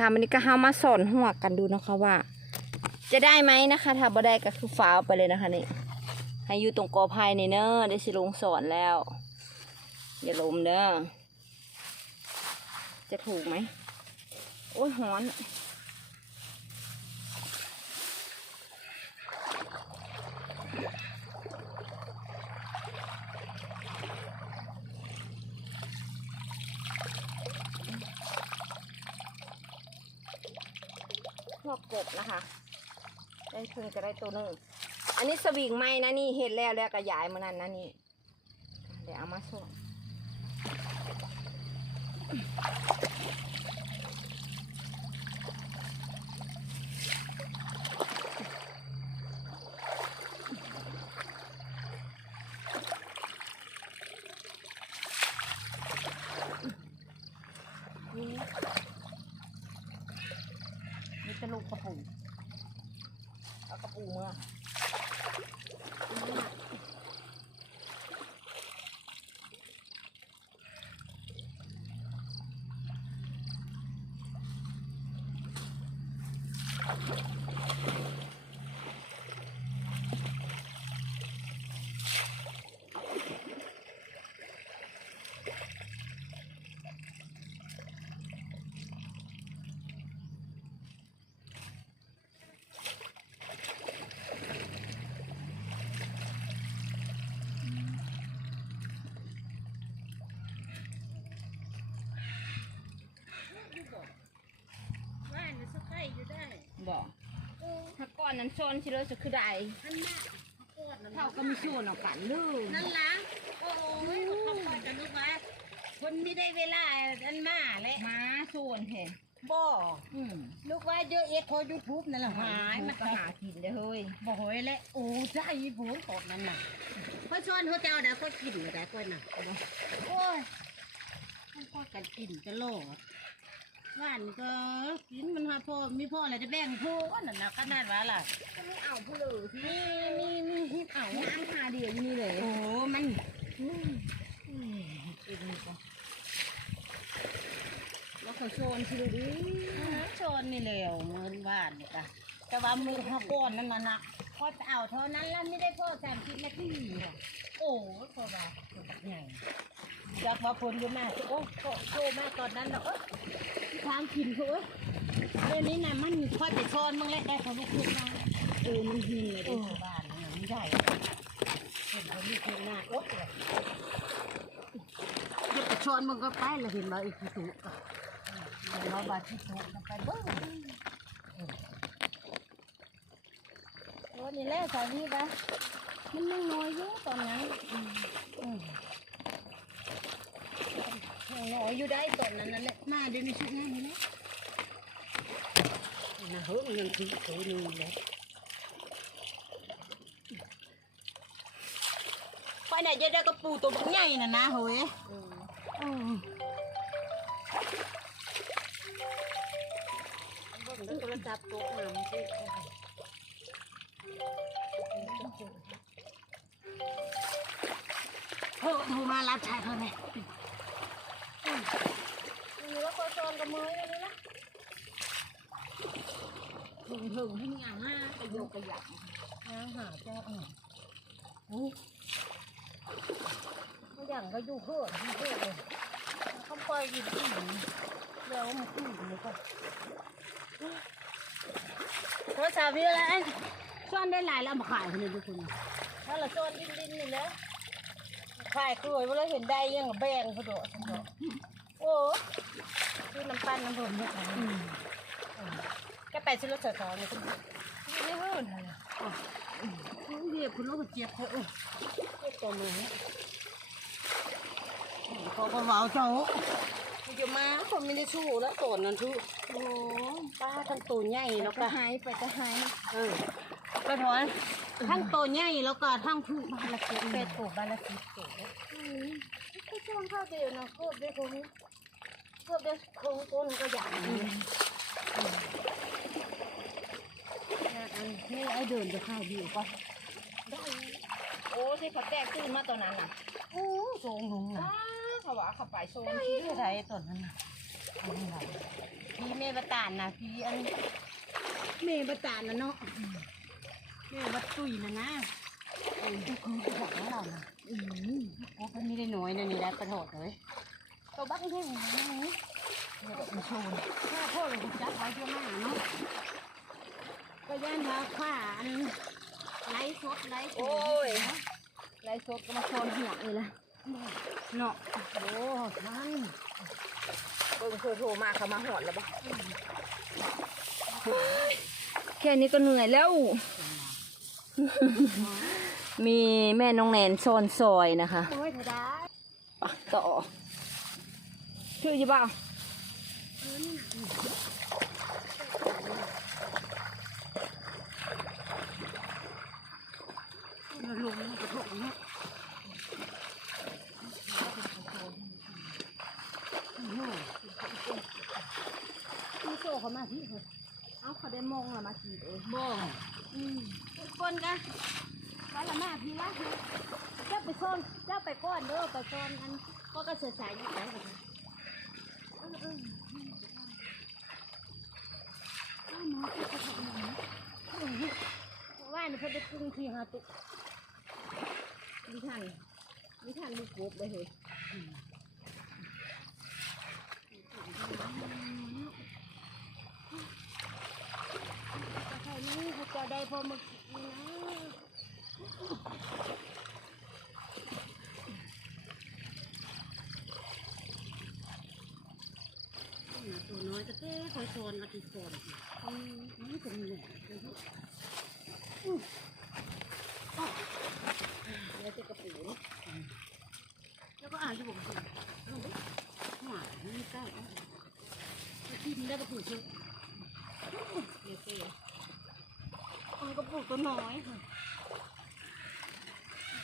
ค่ะวันนี้ก็เฮามาสอนหัวกันดูนะคะว่า จะได้ไหมนะคะ ถ้าบ่ได้ก็คือฟ้าวไปเลยนะคะนี่ให้อยู่ตรงกอไผ่นี่เนอะได้สิลงสอนแล้ว อย่าลมเด้อจะถูกไหมโอ้ยหอน บนะคะ ได้เพิ่งจะได้ตัวหนึ่งอันนี้สวิงไม้นะนี่เห็ดแล้วแล้วกระยายมานั่นนะนี่เดี๋ยวเอามาส่งนี่นี่ จะลูกกระปูเอากระปูเมื่อ ว่าน่ะสะใกล้อยู่ได้ บอกโอ้ถ้าก้อนนั้นโซนชิโร่จะคือได้อันน่ะโคตรนั่นเท่าก็มีโซนออกกันเลยนั่นล่ะโอ้ยเขาคอยจะนึกว่าคนไม่ได้เวลาอันมาเลยมาโซนเห็นบ่อืมลูกว่าเยอะเอ็ดโทรยูทูบนั่นแหละหายมันก็หากินได้เฮ้ยบ่หอยแล้วโอ้ใจผูงตดนั่นน่ะเพราะชวนเขาเจ้าดาก็กินเลยได้ก้อยน่ะโอ้ยมันพอกันกินจะโล ดว่านก็กินมันหาพ่อมีพ่ออะไรจะแบ่งพ่อนั่นน่ะขนาดว่าล่ะก็ไม่เอาผู้เลยที่นี่นี่นี่เอาน้ำหาเดียวอยู่นี่เลยโอ้มันแล้วเขาโซนชิโร่ดิชนนี่เร็วเงินบ้านนี่จ้ะแต่ว่ามือเขาก้อนนั่นน่ะนะพอจะเอาเท่านั้นแล้วไม่ได้พ่อสามสิบนาทีค่ะโอ้ยพอว่าตัวบักใหญ่อยากว่าผลอยู่มากโอ้โหโตมากตอนนั้นเนาะเอ้ยทางกินเขาเอ้ยเดี๋ยวนี้นะมันค่อยไปช้อนมึงแหล้วได้เขาลูกขึ้นมาเออมันหินเลยเด้อบ้านนะมันใหญ่เห็นเขาลูกขึ้นหน้าอ๊ยเลยเดี๋ยวไปช้อนมึงก็ไปแล้วเห็นมาอีกทีตุกเราบาดที่ถูกไปเบิ้งโอ้นี่แหละสามีปะมันยังน้อยอยู่ตอนนั้น อืมอืมยังน้อยอยู่ได้ตอนนั้นนั่นแหละมาเดี๋ยวนี้ชุดงานนี่แหละนะเฮ้ยมันยังถือถือนึงเลยไปไหนจะได้กระปูตัวใหญ่น่ะนะเฮ้ยอืมเบิ่งโทรศัพท์ตกมามันสิเฮ้ยโทรมารับชายเขาเลย นี่แล้วก็โซนกับมือนี่นะถึงถึงให้งานมากกระโยกกระยับนะหาเจ้าอะนี่ก็อย่างก็อยู่เพื่อนอยู่เพื่อนเลยเขาปล่อยอยู่ที่ไหนเดี๋ยวมันขึ้นเลยก็โทรศัพท์มีอะไรซ่อนได้หลายแล้วมาขายคนนี้ทุกคนนะถ้าเราซ่อนดินดินนี่แหละ ขายกล้วยเวลาเห็นได้ยังกับแบงเขาโดดเขาโดดโอ้คือน้ำปั้นน้ำผลเนี่ยอืมอืมก็ไปซื้อรถเสาๆเนี่ยคุณไม่เพิ่นอะไรเรียกคุณลูกเจี๊ยบเถอะโอ้เจ็บตัวมือเขาก็เมาเจ้าจะมาผมไม่ได้สู้แล้วตัวนั้นทุโอ้ป้าทั้งตัวใหญ่แล้วก็ก็หายไปก็หายเออไปถอน ทั้งตัวใหญ่แล้วก็ทั้งผู้บาละสิบเป็ดตัวบาละสิบตัวก็ช่วงเข้าเดียวนะก็ได้คงก็ได้คงต้นก็อย่างนี้นี่ไอ้เดินจะขายดีกว่าโอ้ที่เขาแตกตื่นมาตอนนั้นน่ะโอ้ทรงหงนะอ้าเขาว่าเขาไปโซนที่ไรตัวนั้นนะเพี่แม่ประตานนะพี่อันแม่ประตานนะเนาะ แม่บัดตุยนะนะเออคือบอกให้เรานะอืมโอ้คนนี้ได้น้อยนะนี่ได้ประโถดเลยตัวบักแห้งนะนี่เดี๋ยวมันโชว์ข้าพ่อเราจับไว้เพื่อมากเนาะก็ย่านทาข้าอันไล่สดไล่โอ้ยไรซบก็มาโซนหัวนี่ละเนาะโอ้ท่านเบิ่งโทรโทรมาเขามาหอดแล้วปะแค่นี้ก็เหนื่อยแล้ว มีแม่น้องแนนโซนซอยนะคะโอ้ยได้ไปต่อชื่อยี่บ้าลงกระทงเนาะมีโซเขามาพี่เขาเอาเขาได้มองละมากี่เองบ่อืม คนกันไปละมาพี่ละเจ้าไปซ่อนเจ้าไปก้อนเด้อไปซ่อนอันก็ก็เสียสายอยู่ไหนกันเออเออว่านี่เขาได้ปรุงที่หาตุกดิฉันดิฉันมีกบเลยเฮ้ยแต่ใครนี้เขาจะได้พอมึกนี่นะ ตัวน้อยจะแค่คอยโซนอาทิตย์โซนอืมนี่เป็นแหล่เลยที่แล้วจะกระปูนแล้วก็อ่านที่ผมเขียหวานนี่ใกล้ทิมได้กระปุกเชียอะเดี๋ยวเกมันกระปุกตัวน้อยค่ะ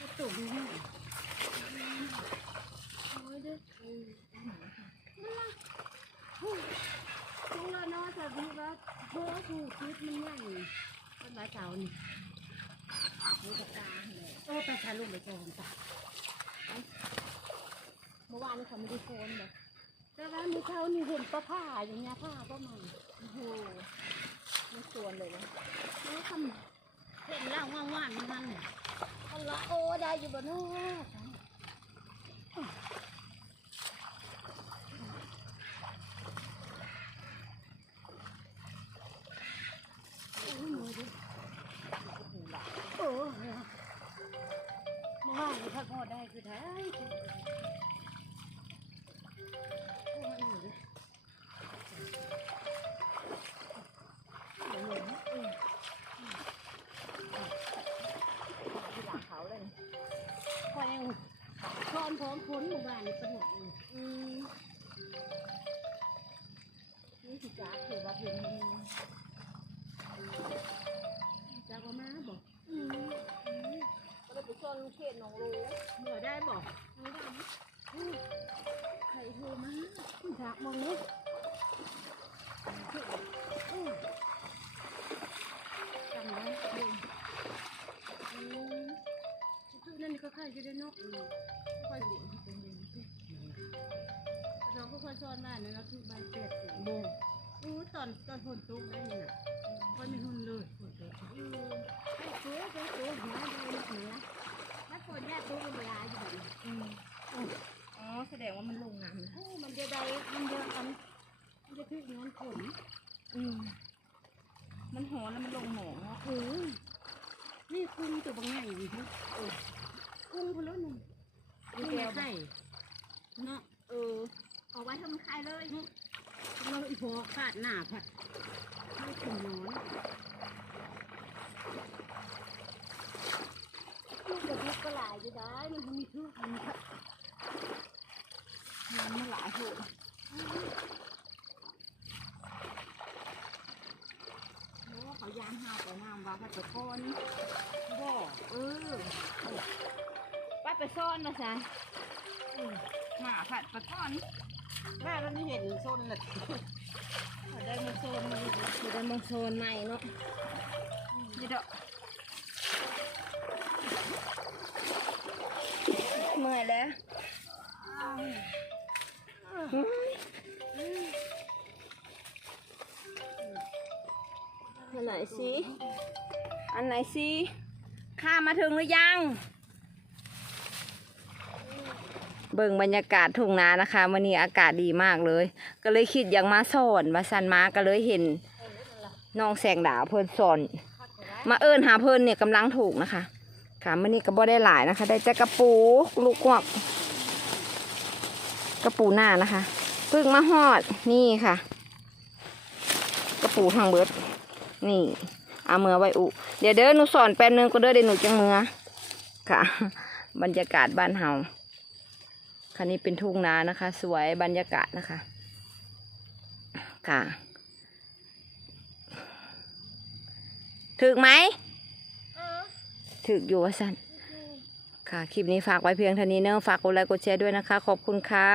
กระปุกนี่โอ้ยเด้อ มันละมันละน้อยแต่พี่ว่าเพื่อถูกคิดมันใหญ่ต้นไม้เสานี่มีตะกร้าเลยโอ้ไปถ่ายรูปไปจองจ้ะเมื่อวานเขาไม่ได้โฟนเลยแต่ว่ามีเขานี่เห็นปลาผ้าอย่างเงี้ยผ้าก็มาโอ้โหไม่ชวนเลยนะแล้วทำเห็นล่างว่างๆมันนั่นเอาละโอ้ได้อยู่บ่เนาะโอ้ยเถ้าพอได้คือได้โอ้ยที่หลังเขาเลยพอยังพร้อมพร้อมพ้นหมู่บ้านสงบ ถากมองนี้จำไว้ดูอืมคือนั่ก็ค่ายจะได้นกค่อยเลี้ยงเป็นอย่างเราก็ค่อยสอนมาเนี่ยเราคือใบเป็ดบงอู้ตอนตอนฝนตกได้นี่น่ะก็มีหุ่นเลยฝนตกอืมไอ้ตัวไอ้ตัวหัวดูนักเหนือถ้าฝนแย่ตัวมันเวลาอยู่แบบนี้อืมอ๋อแสดงว่ามันลงน้ำนะ โอ้มันจะได้มันเยอะกันมัน จะพลิกน้ำฝนอืมมันหอนแล้วมันลงหนองเนาะเออนี่กุ้งตัวบางใหญ่อยู่ที่เออกุ้งพะโล้หนึ่งกุ้งแม่ไข่เนาะเออเอาไว้ทำคายเลยเราอีพอขาดหนาผัดไม่ถึงน้อยลูกจะทุกก็หลายอยู่ได้มันมีทุกมันค่ะมันมันหลายโหดโอ้เขา ยามหาไปน้ำว่าพัดไปก้อนบ่อเออไปไปซ่อนนะจ๊ะหมาผัดไปก้อนแม่เราไม่เห็นโซนเลยได้มาโซนมาอีกอยู่ในมองโซนใหม่เนาะนี่ดอกเมื่อยแล้ว สิอันไหนสิข้ามาถึงหรือยัง เบิ่งบรรยากาศทุ่งนานะคะวันนี้อากาศดีมากเลย ก็เลยคิดอยากมาสอนมาสันมาก็เลยเห็นน้องแสงดาวเพิ่นสอน มาเอิญหาเพิ่นเนี่ยกำลังถูกนะคะ ค่ะมื่อนี้ก็บ่ได้หลายนะคะ ได้แต่กระปูลูกกวกกระปูหน้านะคะเพิ่งมาหอดนี่ค่ะ กระปูทางเบิด นี่เอาเมือไว้อุเดี๋ยวเด้อหนูสอนแป๊บนึงก็เด้อเดี๋ยวหนูจังเมือค่ะ บรรยากาศบ้านเฮาคันนี้เป็นทุ่งนานะคะ สวยบรรยากาศนะคะค่ะถึกไหมถึกอยู่ว่าสันค่ะ คลิปนี้ฝากไว้เพียงเท่านี้เนอะฝากกดไลค์กดแชร์ด้วยนะคะ ขอบคุณค่ะ